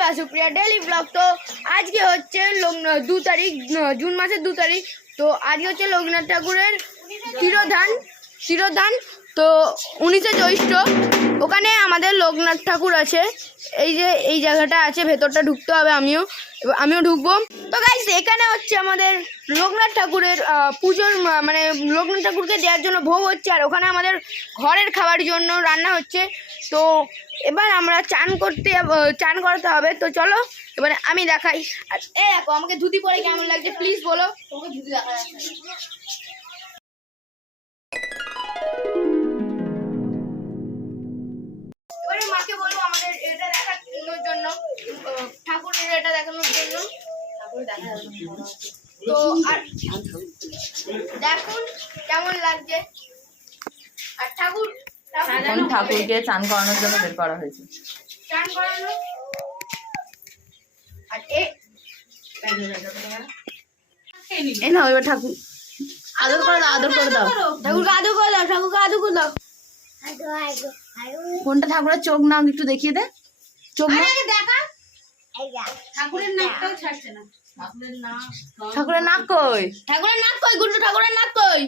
Two Supriya daily blog তো আজকে হচ্ছে দু তারিখ জুন মাসের দু তারিখ। তো আজকে হচ্ছে লোকনাথ ঠাকুরের তিরোধান তিরোধান। তো উনিশে জ্যৈষ্ঠ, ওখানে আমাদের লোকনাথ ঠাকুর আছে। এই যে, এই জায়গাটা আছে, ভেতরটা ঢুকতে হবে আমিও। এবার আমিও ঢুকবো। তো গাইস এখানে হচ্ছে আমাদের লোকনাথ ঠাকুরের পুজোর মানে লোকনাথ ঠাকুরকে দেওয়ার জন্য ভোগ হচ্ছে, আর ওখানে আমাদের ঘরের খাবার জন্য রান্না হচ্ছে। তো এবার আমরা চান করতে চান করাতে হবে। তো চলো, এবারে আমি দেখাই। আর এ দেখো, আমাকে ধুতি পরে কেমন লাগছে প্লিজ বলো। তোমাকে ধুতি দেখা যাচ্ছে এটা দেখানোর জন্য। তো আর দেখুন কেমন লাগছে। আর ঠাকুর এখন ঠাকুরকে চান করানোর জন্য বের করা হয়েছে। চান করানো? আর এ এই না এবার ঠাকুর আদর করে দাও। আদর করে। দাও ঠাকুরকে আদর করে দাও ঠাকুরকে আদর করে দাও। কোনটা ঠাকুরের চোখ নাম একটু দেখিয়ে দে। চোখ। দেখা। ঠাকুরের নাকটাও ছাড়ছে না। ঠাকুরের নাক কই? ঠাকুরের নাক কই গুড্ডু ঠাকুরের নাক কই?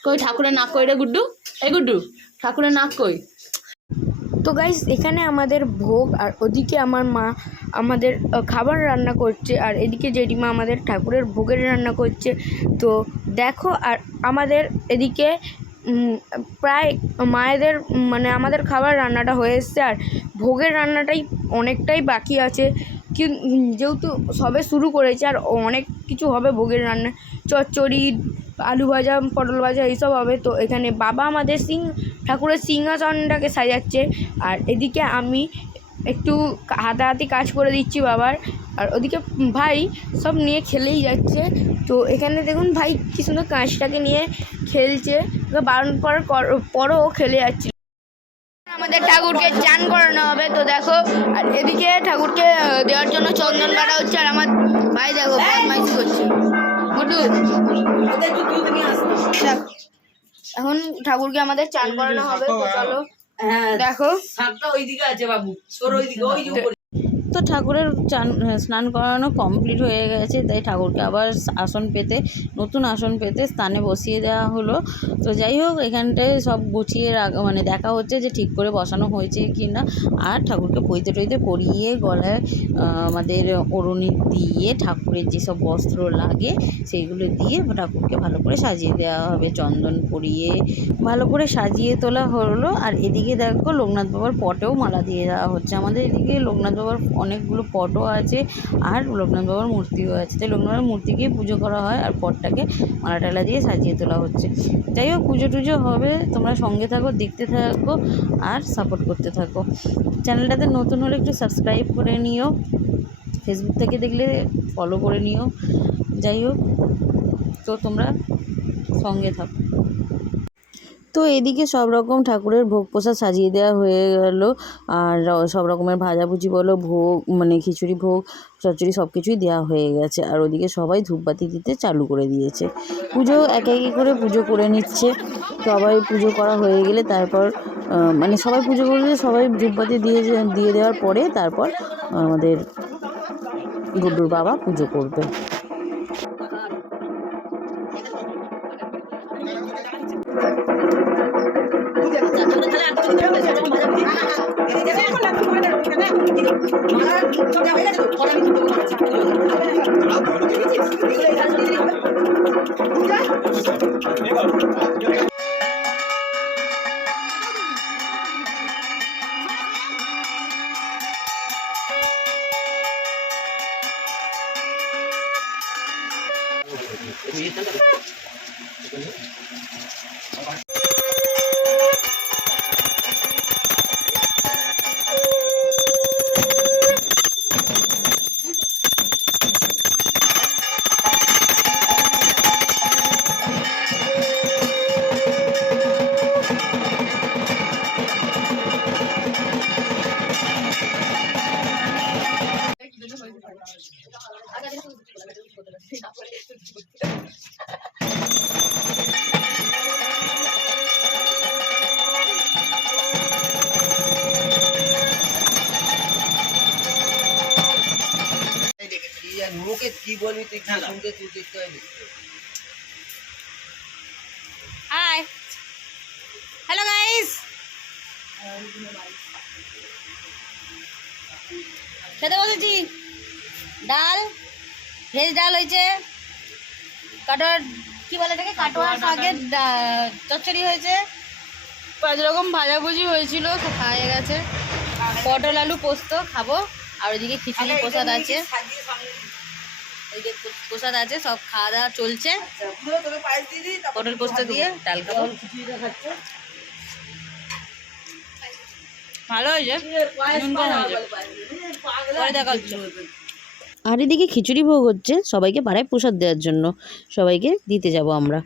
কই ঠাকুরের নাক কই রে গুড্ডু? এই গুড্ডু ঠাকুরের নাক কই? তো গাইস এখানে আমাদের ভোগ আর ওদিকে আমার মা আমাদের খাবার রান্না করছে আর এদিকে জেঠিমা আমাদের ঠাকুরের ভোগের রান্না করছে। তো দেখো আর আমাদের এদিকে প্রায় মায়েদের মানে আমাদের খাবার রান্নাটা হয়ে এসছে আর ভোগের রান্নাটাই অনেকটাই বাকি আছে। যেহেতু সবে শুরু করেছে আর অনেক কিছু হবে ভোগের রান্না। চচ্চড়ি, আলু ভাজা, পটল ভাজা এইসব হবে। তো এখানে বাবা আমাদের সিং, ঠাকুরের সিংহাসনটাকে সাজাচ্ছে। আর এদিকে আমি একটু হাতাহাতি কাজ করে দিচ্ছি বাবার। আর ওদিকে ভাই সব নিয়ে খেলেই যাচ্ছে। তো এখানে দেখুন ভাই কি সুন্দর কাঁচটাকে নিয়ে খেলছে। বারণ করার কর- পরও ও খেলে যাচ্ছে আমাদের ঠাকুরকে চান করানো হবে তো দেখো আর এদিকে ঠাকুরকে দেওয়ার জন্য চন্দন কাটা হচ্ছে আর আমার ভাই দেখো বদমাইশি করছে। গুড্ডু এখন ঠাকুরকে আমাদের চান করানো হবে তো চলো। দেখো। ওইদিকে আছে বাবু ওইদিকে। তো ঠাকুরের চান স্নান করানো কমপ্লিট হয়ে গেছে, তাই ঠাকুরকে আবার আসন পেতে, নতুন আসন পেতে স্থানে বসিয়ে দেওয়া হলো। তো যাই হোক, এখানটায় সব গুছিয়ে রাখা মানে দেখা হচ্ছে যে ঠিক করে বসানো হয়েছে কি না। আর ঠাকুরকে পইতে টইতে পরিয়ে গলায় আমাদের ওড়নি দিয়ে ঠাকুরের যেসব বস্ত্র লাগে, সেইগুলো দিয়ে ঠাকুরকে ভালো করে সাজিয়ে দেওয়া হবে। চন্দন পরিয়ে ভালো করে সাজিয়ে তোলা হলো। আর এদিকে দেখো লোকনাথ বাবার পটেও মালা দিয়ে দেওয়া হচ্ছে। আমাদের এদিকে লোকনাথ বাবার অনেকগুলো পটও আছে আর লোকনাথ বাবার মূর্তিও আছে। তাই লোকনাথ বাবার মূর্তিকেই পুজো করা হয় আর পটটাকে মালা টালা দিয়ে সাজিয়ে তোলা হচ্ছে। যাই হোক, পুজো টুজো হবে। তোমরা সঙ্গে থাকো, দেখতে থাকো আর সাপোর্ট করতে থাকো। চ্যানেলটাতে নতুন হলে একটু সাবস্ক্রাইব করে নিও। ফেসবুক থেকে দেখলে ফলো করে নিও। যাই হোক, তো তোমরা সঙ্গে থাকো। তো এদিকে সব রকম ঠাকুরের ভোগ প্রসাদ সাজিয়ে দেওয়া হয়ে গেল। আর সব রকমের ভাজাভুজি বলো, ভোগ মানে খিচুড়ি ভোগ, চচ্চড়ি সব কিছুই দেওয়া হয়ে গেছে। আর ওদিকে সবাই ধূপবাতি দিতে চালু করে দিয়েছে। পুজো একে একে করে পুজো করে নিচ্ছে। সবাই পুজো করা হয়ে গেলে তারপর মানে সবাই পুজো করলে সবাই ধূপবাতি দিয়ে দিয়ে দেওয়ার পরে তারপর আমাদের গুড্ডুর বাবা পুজো করবে। 같이 보고 전화를 듣고 그래 다른 কি বলবি তুই কি শুনতে তুই দেখতে পাবি হাই হ্যালো গাইস খেতে বসেছি। ডাল ভেজ ডাল হয়েছে। কাটোয়ার কি বলে এটাকে? কাটোয়া শাকের চচ্চড়ি হয়েছে। পাঁচ রকম ভাজাভুজি হয়েছিল খাওয়া গেছে। পটল আলু পোস্ত খাব। আর ওইদিকে খিচুড়ি প্রসাদ আছে। প্রসাদ আছে সব খাওয়া দাওয়া চলছে। পটল পোস্ত দিয়ে ডাল খাব। ভালো হয়েছে। দেখা হচ্ছে আর এদিকে খিচুড়ি ভোগ হচ্ছে সবাইকে পাড়ায় প্রসাদ দেওয়ার জন্য। সবাইকে দিতে যাব আমরা।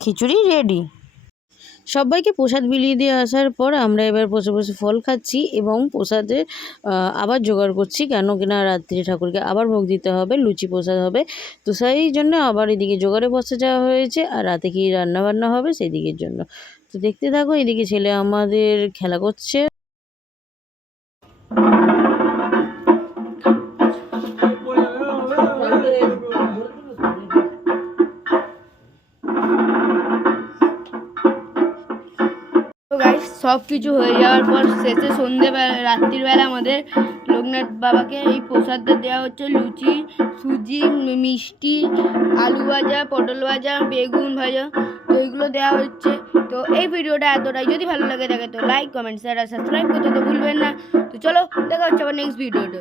খিচুড়ি রেডি সবাইকে প্রসাদ বিলিয়ে দিয়ে আসার পর আমরা এবার বসে বসে ফল খাচ্ছি এবং প্রসাদে আবার জোগাড় করছি কেন কিনা রাত্রি ঠাকুরকে আবার ভোগ দিতে হবে, লুচি প্রসাদ হবে। তো সেই জন্য আবার এদিকে জোগাড়ে বসে যাওয়া হয়েছে আর রাতে কি রান্নাবান্না হবে সেই দিকের জন্য। তো দেখতে থাকো এদিকে ছেলে আমাদের খেলা করছে। সব কিছু হয়ে যাওয়ার পর শেষে সন্ধেবেলা, রাত্রিবেলা আমাদের লোকনাথ বাবাকে এই প্রসাদটা দেওয়া হচ্ছে। লুচি, সুজি, মিষ্টি, আলু ভাজা, পটল ভাজা, বেগুন ভাজা, তো এইগুলো দেওয়া হচ্ছে। তো এই ভিডিওটা এতটাই। যদি ভালো লাগে থাকে তো লাইক কমেন্ট শেয়ার আর সাবস্ক্রাইব করতে তো ভুলবেন না। তো চলো, দেখা হচ্ছে আবার নেক্সট ভিডিওতে